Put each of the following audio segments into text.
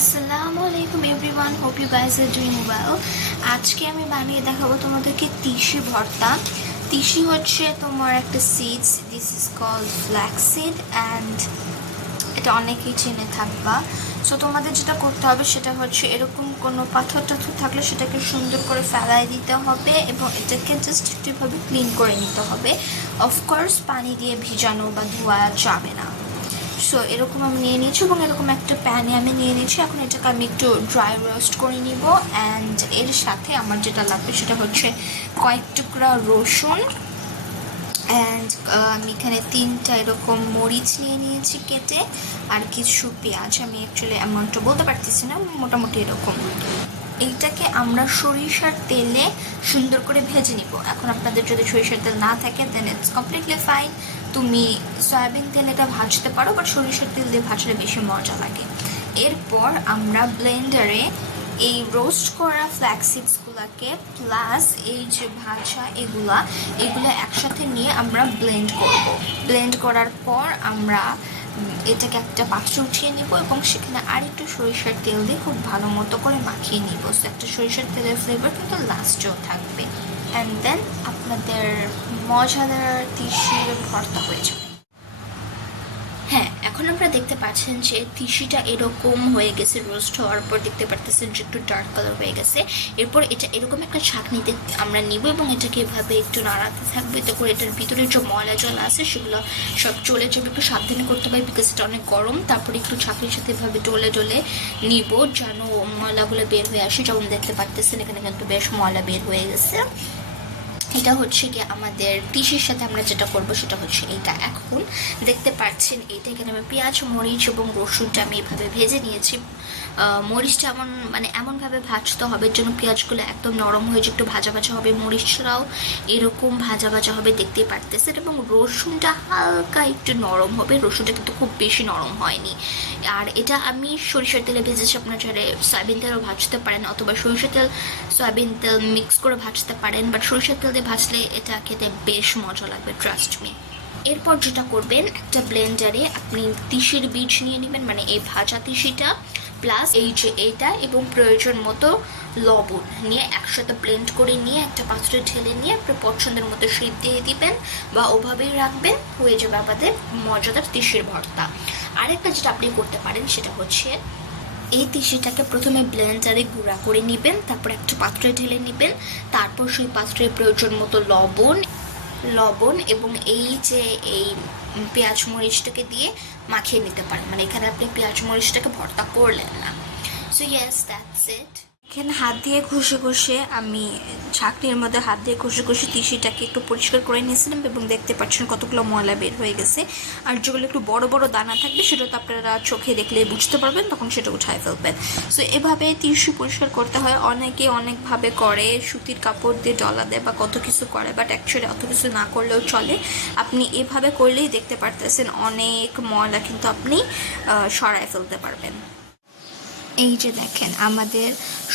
আসসালামু আলাইকুম everyone hope you guys are doing well আজকে আমি বানিয়ে দেখাবো তোমাদেরকে তিসি ভর্তা। তিসি হচ্ছে তোমার একটা seeds this is call flax seed and এটা অনেকেই চিনে থাকবা। সো তোমাদের যেটা করতে হবে সেটা হচ্ছে এরকম কোনো পাথর টাথর থাকলে সেটাকে সুন্দর করে ফেলাই দিতে হবে এবং এটাকে জাস্ট একটুভাবে ক্লিন করে নিতে হবে। অফকোর্স পানি দিয়ে ভিজানো বা ধোয়া যাবে না। সো এরকম আমি নিয়ে নিয়েছি এবং এরকম একটা প্যানে আমি নিয়ে নিয়েছি। এখন এটাকে আমি একটু ড্রাই রোস্ট করে নিব অ্যান্ড এর সাথে আমার যেটা লাগবে সেটা হচ্ছে কয়েক টুকরা রসুন অ্যান্ড আমি এখানে তিনটা এরকম মরিচ নিয়ে নিয়েছি কেটে আর কিছু পেঁয়াজ। আমি অ্যাকচুয়ালি অ্যামাউন্টটা বলতে পারতেছি না, মোটামুটি এরকম। এইটাকে আমরা সরিষার তেলে সুন্দর করে ভেজে নিব। এখন আপনাদের যদি সরিষার তেল না থাকে দেন ইটস কমপ্লিটলি ফাইন তুমি সয়াবিন তেল এটা ভাজতে পারো বাট সরিষার তেল দিয়ে ভাজলে বেশি মজা লাগে। এরপর আমরা ব্লেন্ডারে এই রোস্ট করা ফ্ল্যাক্সিডসগুলোকে প্লাস এই যে ভাজা এগুলা, এগুলো একসাথে নিয়ে আমরা ব্লেন্ড করব। ব্লেন্ড করার পর আমরা এটাকে একটা পাত্রে উঠিয়ে নিব এবং সেখানে আর একটু সরিষার তেল দিয়ে খুব ভালো মতো করে মাখিয়ে নিব। সো একটা সরিষার তেলের ফ্লেভার কিন্তু লাস্টেও থাকবে। অ্যান্ড দেন আপনাদের মজাদার তিসির ভর্তা হয়ে যাবে এখন আমরা দেখতে পাচ্ছেন যে তিসিটা এরকম হয়ে গেছে, রোস্ট হওয়ার পর দেখতে পারতেছেন যে একটু ডার্ক কালার হয়ে গেছে। এরপর এটা এরকম একটা ছাঁকনিতে আমরা নিব এবং এটাকে এভাবে একটু নাড়াতে থাকবে। এতে করে এটার ভিতরে যে ময়লা জল আছে, সেগুলো সব চলে যাবে। একটু সাবধানে করতে হবে বিকজ এটা অনেক গরম। তারপরে একটু ছাঁকনির সাথে এভাবে টলে টলে নিব যেন ময়লাগুলো বের হয়ে আসে। যেমন দেখতে পারতেছেন, এখানে কিন্তু বেশ ময়লা বের হয়ে গেছে। এটা হচ্ছে কি আমাদের তিসির সাথে আমরা যেটা করব সেটা হচ্ছে এইটা। এখন দেখতে পাচ্ছেন এইটা এখানে আমি পেঁয়াজ, মরিচ এবং রসুনটা আমি এভাবে ভেজে নিয়েছি। মরিচটা এমন মানে এমনভাবে ভাজতে হবে যেন পেঁয়াজগুলো একদম নরম হয়ে একটু ভাজা ভাজা হবে। মরিচটাও এরকম ভাজা ভাজা হবে, দেখতেই পারতেছেন। এবং রসুনটা হালকা একটু নরম হবে। রসুনটা কিন্তু খুব বেশি নরম হয়নি। আর এটা আমি সরিষার তেলে ভেজেছি, আপনার চাইলে সয়াবিন তেলও ভাজতে পারেন অথবা সরিষার তেল, সয়াবিন তেল মিক্স করে ভাজতে পারেন। বাট সরিষার তেল দিয়ে ভাজলে এটা খেতে বেশ মজা লাগবে ট্রাস্ট মি এরপর যেটা করবেন, একটা ব্লেন্ডারে আপনি তিসির বীজ নিয়ে নেবেন মানে এই ভাজা তিসিটা প্লাস এই যে এটা এবং প্রয়োজন মতো লবণ নিয়ে একসাথে ব্লেন্ড করে নিয়ে একটা পাত্রে ঢেলে নিয়ে আপনার পছন্দের মতো শেপ দিয়ে দিবেন বা ওভাবেই রাখবেন, হয়ে যাবে আমাদের মজাদার তিসির ভর্তা। আরেকটা যেটা আপনি করতে পারেন সেটা হচ্ছে এই তিসিটাকে প্রথমে ব্লেন্ডারে গুঁড়া করে নেবেন, তারপর একটা পাত্রে ঢেলে নেবেন, তারপর সেই পাত্রে প্রয়োজন মতো লবণ লবণ এবং এই যে এই পেঁয়াজ মরিচটাকে দিয়ে মাখিয়ে নিতে পারেন। মানে এখানে আপনি পেঁয়াজ মরিচটাকে ভর্তা করলেন না। সো ইয়েস দ্যাটস ইট এখানে হাত দিয়ে ঘষে ঘষে আমি ছাকনির মধ্যে হাত দিয়ে ঘষে ঘষে তিসিটাকে একটু পরিষ্কার করে নিয়েছিলাম এবং দেখতে পাচ্ছেন কতগুলো ময়লা বের হয়ে গেছে। আর যেগুলো একটু বড় বড় দানা থাকবে, সেটা তো আপনারা চোখে দেখলে বুঝতে পারবেন, তখন সেটা উঠায় ফেলবেন। সো এভাবে তিসি পরিষ্কার করতে হয়। অনেকে অনেকভাবে করে, সুতির কাপড় দিয়ে ডলা দেয় বা কত কিছু করে বাট অ্যাকচুয়ালি অত কিছু না করলেও চলে। আপনি এভাবে করলেই দেখতে পারতেছেন অনেক ময়লা কিন্তু আপনি সরায় ফেলতে পারবেন। এই যে দেখেন, আমাদের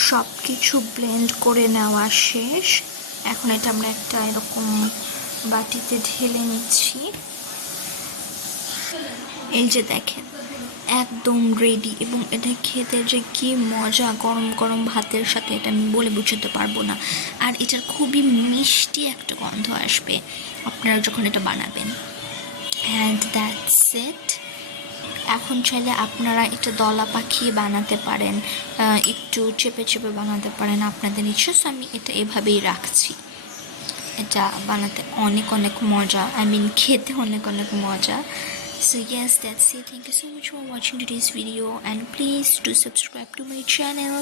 সব কিছু ব্লেন্ড করে নেওয়া শেষ। এখন এটা আমরা একটা এরকম বাটিতে ঢেলে নিচ্ছি। এই যে দেখেন, একদম রেডি এবং এটা খেতে যে কি মজা, গরম গরম ভাতের সাথে এটা আমি বলে বুঝতে পারব না। আর এটার খুবই মিষ্টি একটা গন্ধ আসবে। আপনারা যখন এটা বানাবেন। অ্যান্ড দ্যাটস ইট এখন চাইলে আপনারা একটা দলা পাখি বানাতে পারেন একটু চেপে চেপে বানাতে পারেন আপনাদের ইচ্ছা আমি এটা এভাবেই রাখছি। এটা বানাতে অনেক অনেক মজা আই মিন খেতে অনেক অনেক মজা। So yes that see thank you so much for watching to this video and please to subscribe to my channel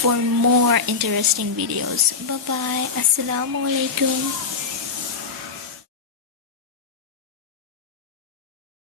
for more interesting videos বা বাই আসসালামু আলাইকুম